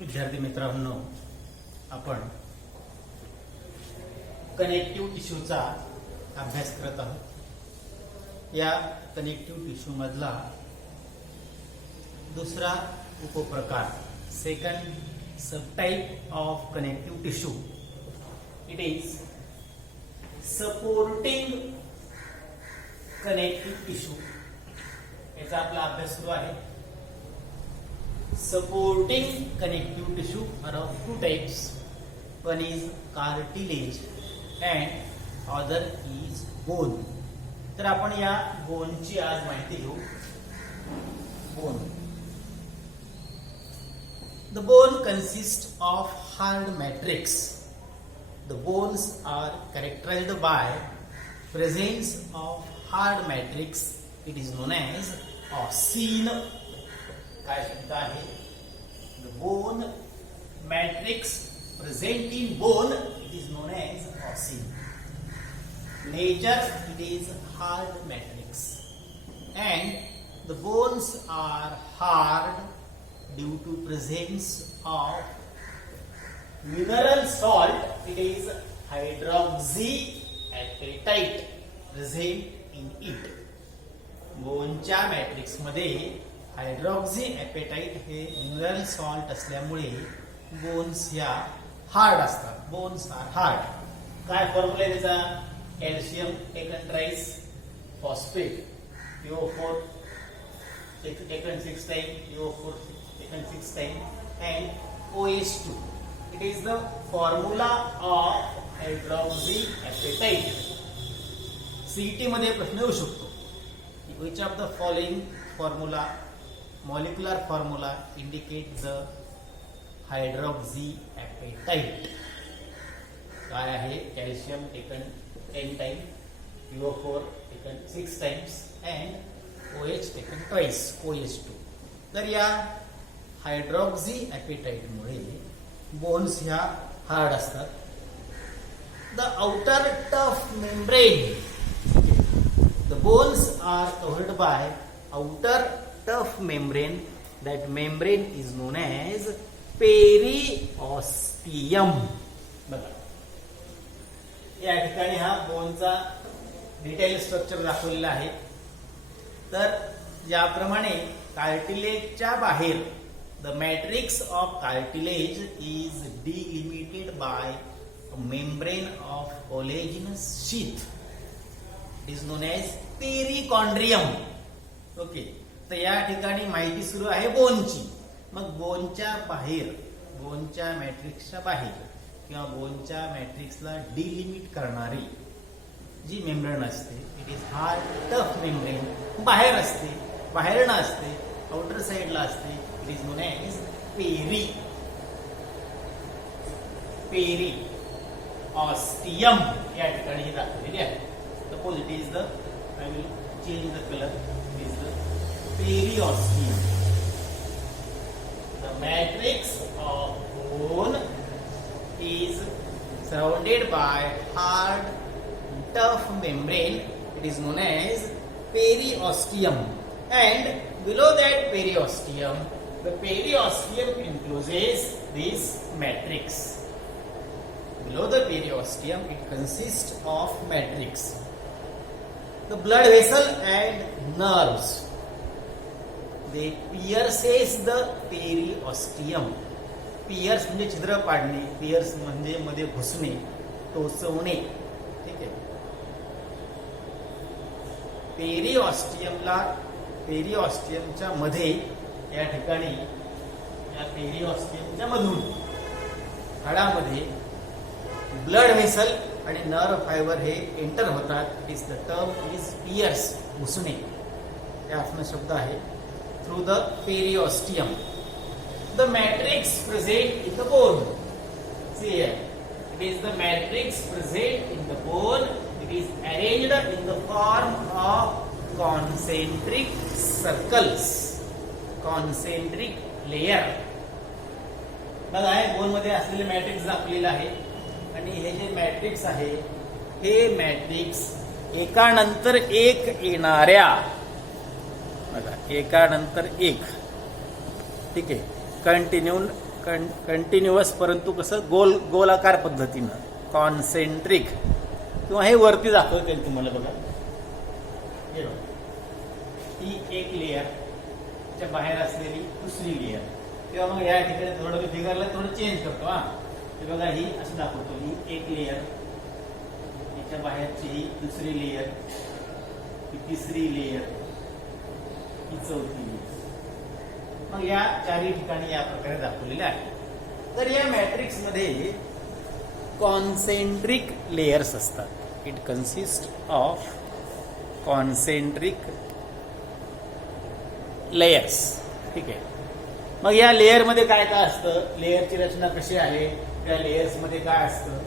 विद्यार्थी मित्रांनो, आपण कनेक्टिव्ह टिश्यूचा अभ्यास करत आहोत. या कनेक्टिव्ह टिश्यू मधला दुसरा उपप्रकार, second subtype of connective tissue, it is supporting connective tissue. याचा आपला अभ्यास सुरू आहे. Supporting connective tissue are of two types. One is cartilage and other is bone. तर आपण या बोनची आज माहिती घेऊ. Bone. The bone consists of hard matrix. The bones are characterized by presence of hard matrix. It is known as oscine. काय शब्द आहे? The bone matrix present in bone, it is known as oscine. Nature, it is hard matrix, and the bones are hard due to presence of mineral salt. It is hydroxyapatite present in it. बोनच्या matrix मध्ये hydroxyapatite हे mineral salt असल्यामुळे bones ह्या hard असतात. Bones are hard. काय formula आहे त्याचा? Calcium taken tris phosphate PO4 taken 6 times, PO4 taken 6 times and OH2. It is the formula of hydroxyapatite. CET मध्ये प्रश्न येऊ शकतो. Which of the following formula, molecular formula, indicate the hydroxyapatite? काय आहे? Calcium taken 10 times, PO4 taken 6 times and OH taken twice, OH2. तर या हायड्रॉक्झीॲपेटाइट मुळे bones ह्या हार्ड असतात. The outer tough membrane, the bones are covered by outer tough membrane. That membrane is known as periosteum. बघा, या ठिकाणी हा बोनचा detail structure दाखवलेला आहे. तर ज्याप्रमाणे कार्टिलेजच्या बाहेर the matrix of cartilage is delimited by membrane of collagenous sheath, is known as perichondrium. Okay, तर या ठिकाणी माहिती सुरू आहे बोनची. मग बोनच्या बाहेर, बोनच्या मॅट्रिक्सच्या बाहेर किंवा बोनच्या मॅट्रिक्सला डिलिमिट करणारी जी मेम्ब्रेन असते, it is hard tough membrane. बाहेर असते, बाहेर न असते, आउटर साइडला असते. It is known as periosteum. या ठिकाणी ही दाखवलेली आहे. Suppose it is the, I will change the color, it is the periosteum. The matrix of bone is surrounded by hard, tough membrane. It is known as periosteum. And below that periosteum, the periosteum encloses this matrix. Below the periosteum, it consists of matrix. The blood vessel and nerves, they pierces the periosteum. Pierce म्हणजे छिद्र पाडणे, pierce म्हणजे मध्ये घुसणे, टोचवणे. ठीक आहे. पेरिऑस्टियमच्या मध्ये, या ठिकाणी या पेरिऑस्टियमच्या मधून हाडामध्ये ब्लड व्हेसल आणि नर्व फायबर हे एंटर होतात. Is the term is pierce, घुसणे. या असणं शब्द आहे. Through the periosteum. The matrix present in the bone. See here, it is the matrix present in the bone. It is arranged in the form of concentric circles, concentric layer. बघा, bone मध्ये असलेले matrix दाखवलेलं आहे. आणि हे जे matrix आहे, हे मॅट्रिक्स एकानंतर एक येणाऱ्या, बघा, एकानंतर एक, ठीक आहे, कंटिन्यू कंटिन्युअस परंतु कसं गोलाकार पद्धतीनं कॉन्सेंट्रिक किंवा हे वरती दाखवते तुम्हाला बघा. हे बघा, ही एक लेअर च्या बाहेर असलेली दुसरी लेअर किंवा मग या ठिकाणी थोडं फिगरला थोडं चेंज करतो. हे बघा, ही असं दाखवतो, ही एक लेअर, याच्या बाहेरची ही दुसरी लेअर, ही तिसरी लेअर, ही चौथी लेअर. मग या चारही ठिकाणी या प्रकारे दाखवलेले आहे. तर या मॅट्रिक्स मध्ये कॉन्सेंट्रिक लेयर्स असतात. It consist of concentric layers. ठीक आहे. मग या लेयर मध्ये काय काय असतं, लेयरची रचना कशी आहे, त्या लेयर्स मध्ये काय असतं.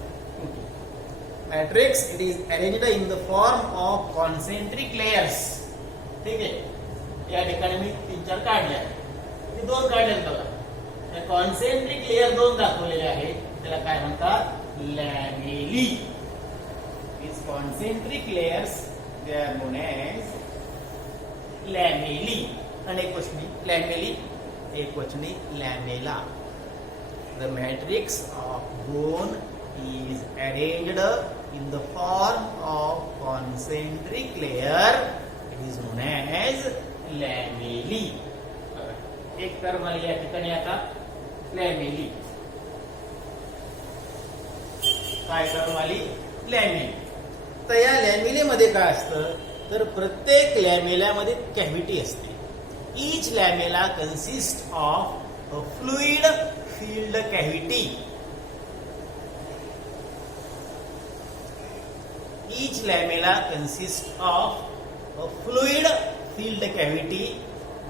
Matrix it is arranged in the form of concentric layers. ठीक आहे. या ठिकाणी मी 3-4 काढले आहेत, 2 काढले बघा. कॉन्सेंट्रिक लेयर 2 दाखवलेले आहेत, त्याला काय म्हणतात, लॅमेली. These concentric layers, they are known as lamellae. अनेक वचनी लॅमेली, एक वचनी लॅमेला. The matrix of bone is arranged in the form of concentric layer. It is known as lamellae. एक टर्म आली या ठिकाणी आता लॅमेली. काय टर्म आली, लॅमेली. तर या लॅमेलेमध्ये काय असतं, तर प्रत्येक लॅमेल्यामध्ये कॅव्हिटी असते. Each lamella consist of a fluid filled cavity. Each lamella consist of a fluid filled cavity.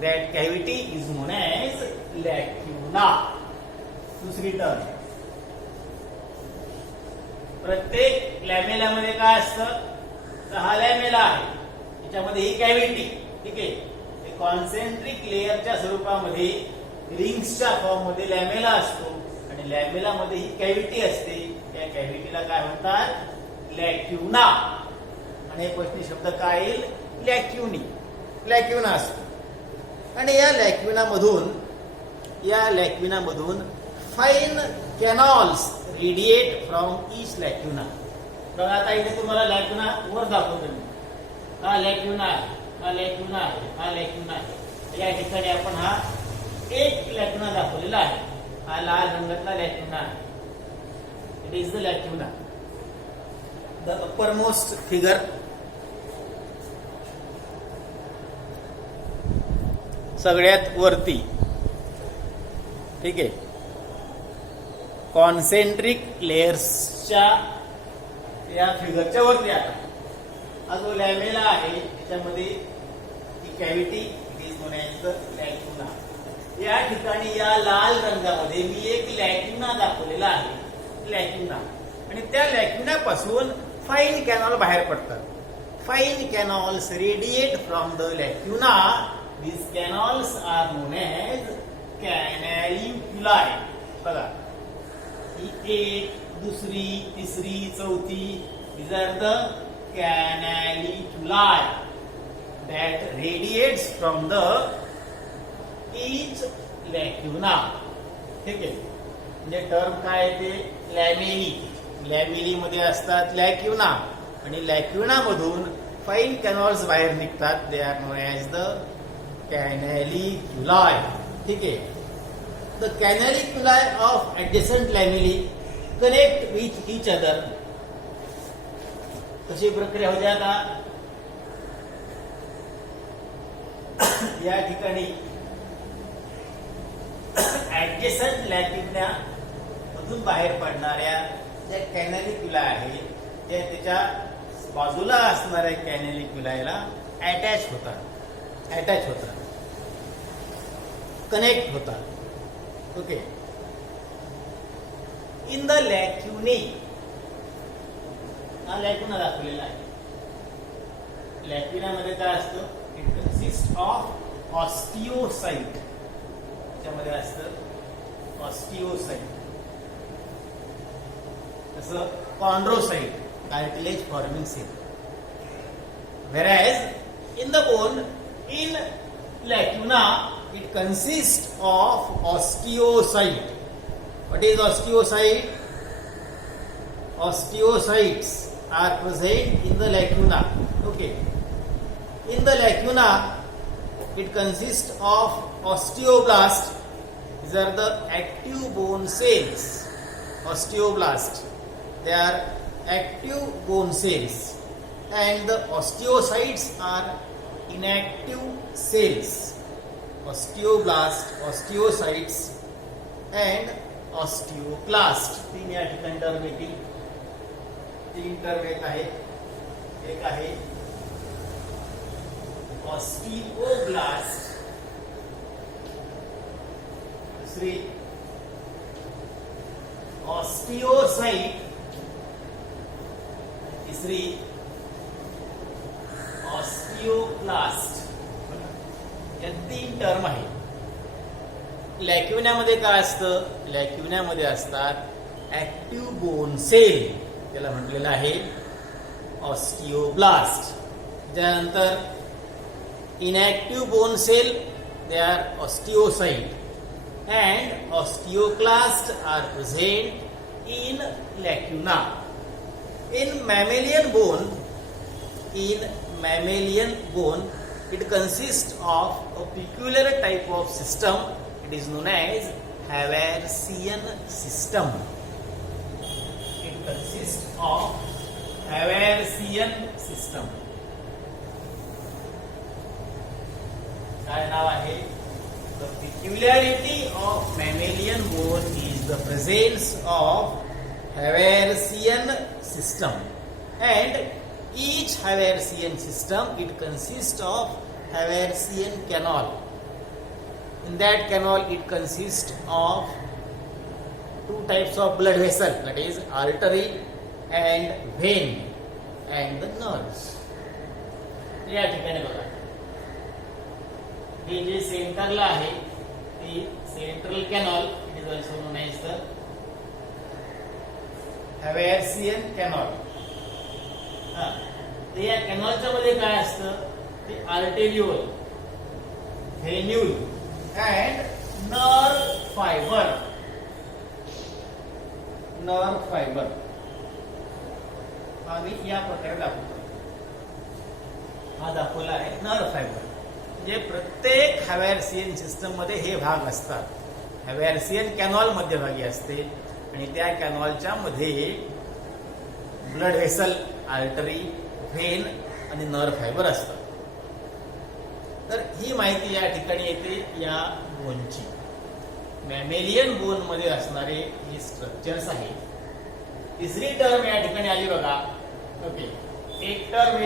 That cavity is known as lacuna. दुसरी टर्म, प्रत्येक लॅमेलामध्ये काय असतं, तर हा लॅमेला आहे, त्याच्यामध्ये ही कॅव्हिटी. ठीक आहे. कॉन्सेंट्रिक लेअरच्या स्वरूपामध्ये रिंग्सच्या फॉर्म मध्ये लॅमेला असतो आणि लॅमेला मध्ये ही कॅव्हिटी असते. त्या कॅव्हिटीला काय म्हणतात, लॅक्युना. आणि एक प्रश्न शब्द काय येईल, लॅक्युनी. लॅक्युना असतो. आणि या लॅक्विनामधून fine canals radiate from each लॅक्युना. बघा, आता इथे तुम्हाला लॅक्युना वर दाखवतो मी. हा लॅक्युना आहे, हा लॅक्युना आहे, हा लॅक्युना आहे. या ठिकाणी आपण हा एक लॅक्युना दाखवलेला आहे. हा लाल रंगातला लॅक्युना आहे. It is the lacuna, the uppermost figure. सगळ्यात वरती. ठीक आहे. कॉन्सेंट्रिक लेयर्सच्या या फिगरच्या वरती आता हा जो लॅमेला आहे त्याच्यामध्ये ही cavity, it is known as the lacuna. या ठिकाणी या लाल रंगामध्ये मी एक लॅक्युना दाखवलेला आहे, लॅक्युना. आणि त्या लॅक्युनापासून फाईन कॅनॉल बाहेर पडतात. Fine canals radiate from the lacuna. These canals are known as canaliculi. बघा, ही एक, दुसरी, तिसरी, चौथी. These are the canaliculi that radiates from the each lacuna. ठीक आहे. म्हणजे टर्म काय ते लॅमेली. लॅमेली मध्ये असतात लॅक्युना आणि लॅक्युना मधून फाईन कॅनॉल्स बाहेर निघतात. They are non as the canaliculi. ठीक है. The canaliculi of adjacent lamellae connect with each other. कशी प्रक्रिया होते आता, या ठिकाणी ऍडजेसंट लॅक्युना मधून बाहेर पडणाऱ्या ज्या कॅनॅलिक्युला आहे त्या त्याच्या बाजूला असणाऱ्या कॅनॅलिक्युलाला अटॅच होतात, कनेक्ट होतात. ओके. इन द लॅक्युने, हा लॅक्युना दाखवलेला आहे. लॅक्युनामध्ये काय असतं, इट कन्सिस्ट ऑफ ऑस्टिओसाइट. त्यामध्ये असतं ऑस्टिओसाइट. तसं chondrocyte, cartilage forming cell. Whereas in the bone, in lacuna it consists of osteocyte. What is osteocyte? Osteocytes are present in the lacuna. Okay. In the lacuna, it consists of osteoblast. These are the active bone cells. Osteoblast. They are active bone cells. And the osteocytes are inactive cells. Osteoblast, osteocytes and osteoclast. तीन या ठिकाणी term येतील. तीन term येत आहेत. एक आहे ऑस्टिओब्लास्ट, दुसरी ऑस्टिओसाइट, तिसरी ऑस्टिओक्लास्ट. या तीन टर्म आहेत. लॅक्युनामध्ये काय असतं? लॅक्युनामध्ये असतात ऍक्टिव्ह बोन सेल, त्याला म्हटलेलं आहे ऑस्टिओब्लास्ट. त्यानंतर inactive bone cell, they are osteocyte and osteoclast are present in lacuna. In mammalian bone, it consists of a peculiar type of system. It is known as Haversian system. It consists of Haversian system. काय नाव आहे? The peculiarity of mammalian bone is the presence of Haversian system, and each Haversian system, it consists of Haversian canal. In that canal, it consists of two types of blood vessel, that is artery and vein and the nerves. या ठिकाणी बघा, हे जे सेंटरला आहे ते central canal, it is also known as the Haversian canal. ते या कॅनॉलच्या मध्ये काय असतं? ते arteriole, venule and nerve fibre. Nerve fibre आम्ही या प्रकारे दाखवतो. हा दाखवला आहे नर्व फायबर. म्हणजे प्रत्येक हॅव्हॅर्सियन सिस्टम मध्ये हे भाग असतात. हॅव्हॅर्सियन कॅनॉल मध्यभागी असते आणि त्या कॅनॉलच्या मध्ये ब्लड व्हेसल, आर्टरी, व्हेन आणि नर्व फायबर असतात. तर ही माहिती या ठिकाणी येते या बोनची. मॅमेलियन बोन मध्ये असणारे हे स्ट्रक्चर्स आहेत. तिसरी टर्म या ठिकाणी आली बघा. ओके, एक टर्म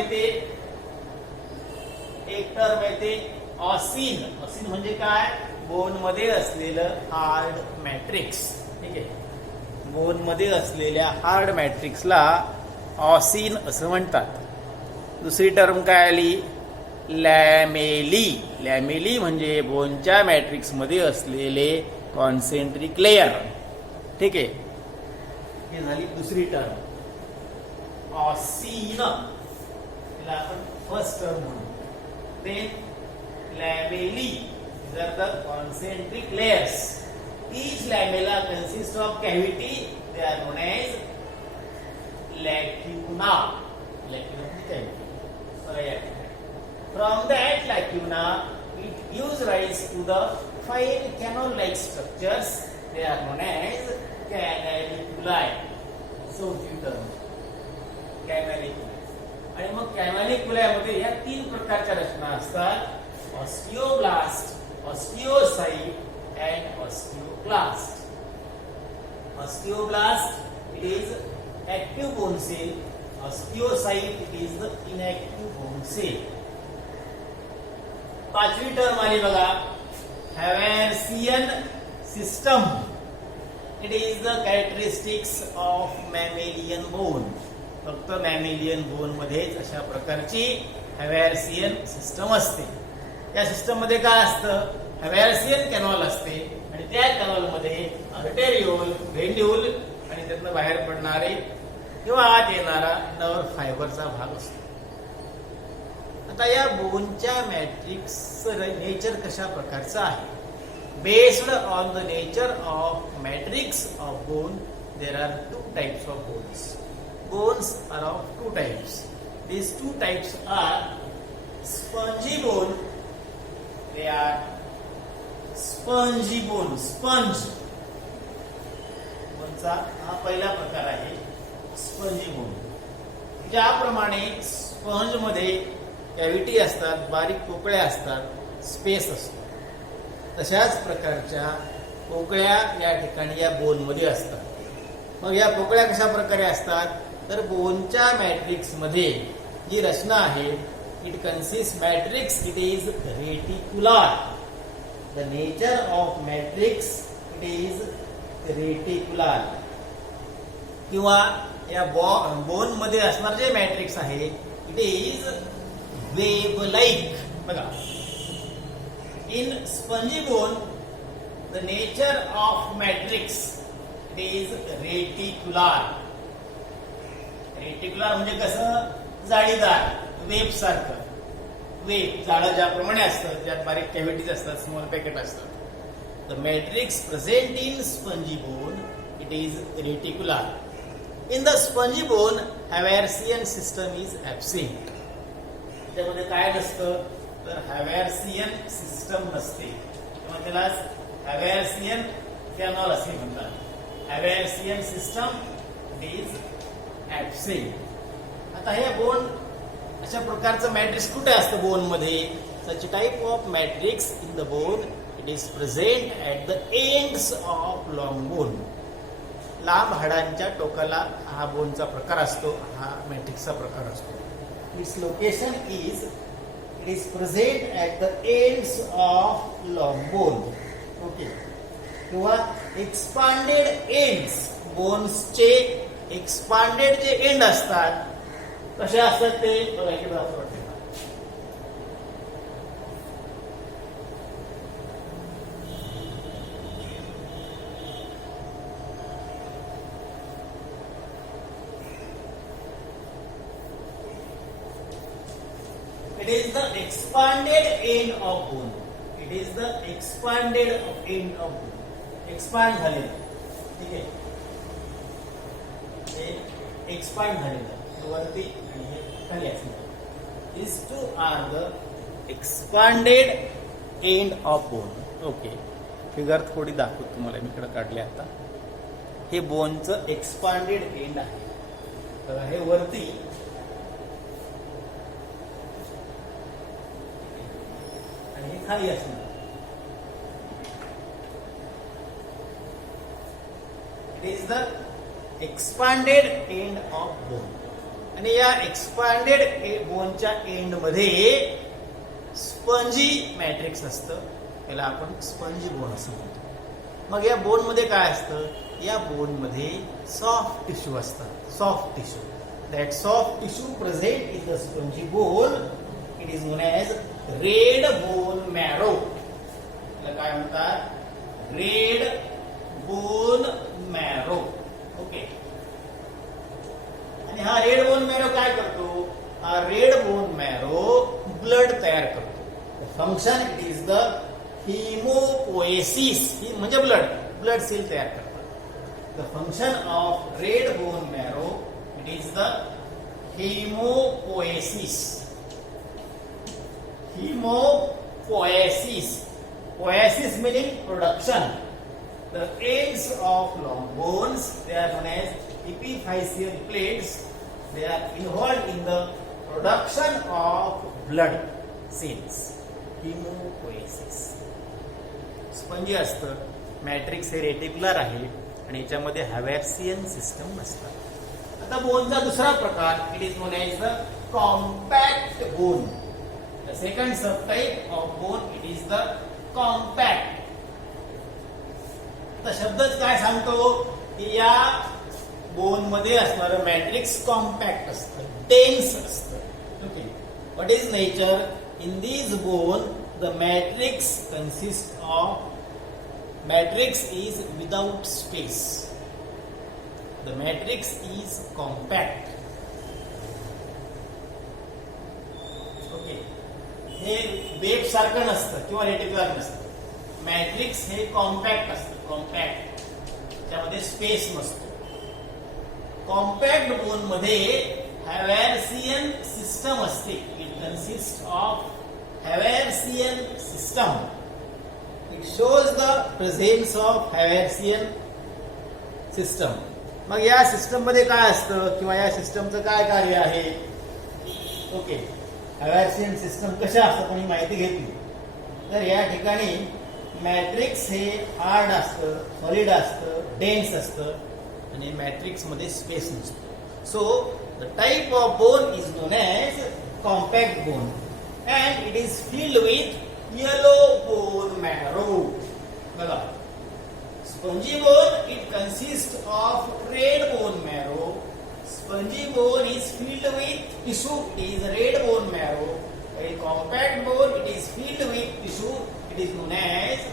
येते ऑसिन. ऑसिन म्हणजे काय? बोन मध्ये असलेलं हार्ड मॅट्रिक्स. ठीक आहे, बोन मध्ये असलेल्या हार्ड मॅट्रिक्सला ऑसिन असं म्हणतात. दुसरी टर्म काय आली? लॅमेली. लॅमेली म्हणजे बोनच्या मॅट्रिक्स मध्ये असलेले कॉन्सेंट्रिक लेयर. ठीक आहे, ही झाली दुसरी टर्म. ऑसिन तिला आपण फर्स्ट टर्म म्हणू. Then lamellae, these are the concentric layers. Each lamella consists of cavity. They are known as lacuna. Lacuna is cavity. So yeah. From that lacuna, it gives rise to the fine canal-like structures. They are known as canaliculi. So the term canaliculi. आणि मग कॅनॅलिक्युलामध्ये या तीन प्रकारच्या रचना असतात: ऑस्टिओब्लास्ट, ऑस्टिओसाइट and ऑस्टिओक्लास्ट. ऑस्टिओब्लास्ट, it is active bone cell. Osteocyte, it is the inactive bone cell. पाचवी term आली बघा, हॅव्हॅर्सियन system. It is the characteristics of mammalian bone. फक्त मॅमेलियन बोन मध्येच अशा प्रकारची हॅव्हॅर्सियन सिस्टम असते. या सिस्टम मध्ये काय असतं? हॅव्हॅर्सियन कॅनॉल असते आणि त्या कॅनॉल मध्ये आर्टेरिओल, व्हेन्यूल आणि त्यातनं बाहेर पडणारे किंवा आत येणारा नर्व फायबरचा भाग असतो. आता या बोनच्या मॅट्रिक्सचं नेचर कशा प्रकारचं आहे? Based on the nature of matrix of bone, there are two types of bones. Bones are of two types. These two types are spongy bone. They are spongy bone. Sponge बोनचा हा पहिला प्रकार आहे spongy bone. ज्याप्रमाणे sponge मध्ये cavity असतात, बारीक पोकळ्या असतात, space असतो, तशाच प्रकारच्या पोकळ्या या ठिकाणी या बोन मध्ये असतात. मग या पोकळ्या कशा प्रकारे असतात तर बोनच्या मॅट्रिक्स मध्ये जी रचना आहे it consist matrix it is reticular. The nature of matrix it is reticular. किंवा या बोन मध्ये असणार जे मॅट्रिक्स आहे इट इज वेव लाईक. बघा, in spongy bone the nature of matrix it is reticular. Reticular म्हणजे कसं जाळीदार, वेब सारखं. वेब जाळं ज्याप्रमाणे असतं ज्यात बारीक कॅव्हिटीज असतात, स्मॉल पॅकेट असतात. The matrix present in spongy bone it is reticular. In the spongy bone Haversian system is absent. त्यामध्ये काय नसतं तर हॅव्हॅर्सियन सिस्टम नसते, किंवा त्याला हॅव्हॅर्सियन कॅनॉल असे म्हणतात. हॅव्हॅर्सियन सिस्टम इज ऍब्सेंट. आता हे बोन अशा प्रकारचं मॅट्रिक्स कुठे असतं बोन मध्ये? Such type of matrix in the bone it is present at the ends of long bone. लांब हाडांच्या टोकाला हा बोनचा प्रकार असतो, हा मॅट्रिक्सचा प्रकार असतो. Its location is it is present at the ends of long bone. Okay. किंवा expanded ends, bones चे expanded जे एंड असतात कसे असतात ते बघा इकडे दाखवतो. It is the expanded end of bone. It is the expanded end of bone. Expand झालेलं, ठीक आहे, हे एक्सपांड झालेलं वरती आणि हे खाली असणार. These two are the expanded end of bone. Okay, figure थोडी दाखवतो तुम्हाला मी इकडे काढले. आता हे बोनचं एक्सपांडेड एंड आहे. बघा हे वरती खाली असणार. It is the expanded end of bone. आणि या एक्सपांडेड बोनच्या एंड मध्ये स्पंजी मॅट्रिक्स असतं, त्याला आपण स्पंजी बोन असं म्हणतो. मग या बोन मध्ये काय असतं? या बोन मध्ये सॉफ्ट टिश्यू असतात. Soft tissue, that soft tissue present in the spongy bone it is known as red bone marrow. काय म्हणतात? Red bone marrow. ओके. आणि हा रेड बोन मॅरो काय करतो? हा रेड बोन मॅरो ब्लड तयार करतो. Function it is the haemopoiesis. म्हणजे ब्लड सेल तयार करतात. The function of red bone marrow it is the haemopoiesis. Hemopoiesis. Poiesis meaning production. The ends of long bones, they are known as epiphyseal plates. They are involved in the production of blood cells. Hemopoiesis. Spongy असतं, matrix हे reticular आहे आणि याच्यामध्ये हॅव्हॅर्सियन system नसतं. आता बोनचा दुसरा प्रकार it is known as the compact bone. The second subtype of bone it is the compact. आता शब्दच काय सांगतो की या बोन मध्ये असणारं मॅट्रिक्स कॉम्पॅक्ट असतं, डेन्स असतं. Okay. What is nature? In this bone the matrix consist of matrix is without space. The matrix is compact. Okay. हे वेब सारखं नसतं किंवा रेटिक्युलर नसतं. मॅट्रिक्स हे कॉम्पॅक्ट असतं, कॉम्पॅक्ट, त्यामध्ये स्पेस नसतो. कॉम्पॅक्ट बोन मध्ये हॅव्हॅरसियन सिस्टम असते. It consist of Haversian system. It shows the presence of Haversian system. मग या सिस्टम मध्ये काय असतं किंवा या सिस्टमचं काय कार्य आहे? ओके, हॅव्हॅरसियन सिस्टम कशा असतात ही माहिती घेतली. तर या ठिकाणी मॅट्रिक्स हे हार्ड असतं, सॉलिड असतं, डेन्स असतं आणि मॅट्रिक्स मध्ये स्पेस नसतो. So the type of bone is known as compact bone and it is filled with yellow bone marrow. बघा, spongy bone it consist of red bone marrow. Spongy bone is filled with tissue, it is red bone marrow. A compact bone, it is filled with tissue, it is known as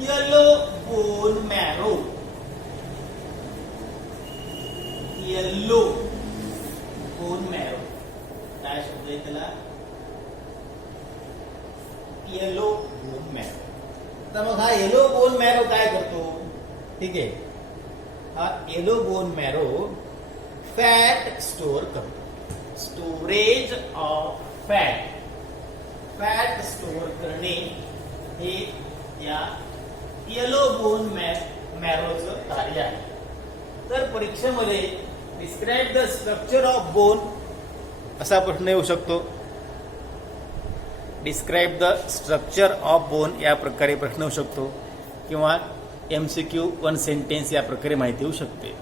yellow bone marrow. Yellow bone marrow. काय शब्द आहे त्याला? Yellow bone marrow. तर मग हा yellow bone marrow काय करतो? ठीक आहे, हा yellow bone marrow fat store करतो. Storage of fat, fat store करणे हे या येलो बोन मॅरोचं कार्य आहे. तर परीक्षेमध्ये describe the structure of bone असा प्रश्न येऊ शकतो. Describe the structure of bone या प्रकारे प्रश्न येऊ शकतो किंवा MCQ 1 सेंटेन्स या प्रकारे माहिती येऊ शकते.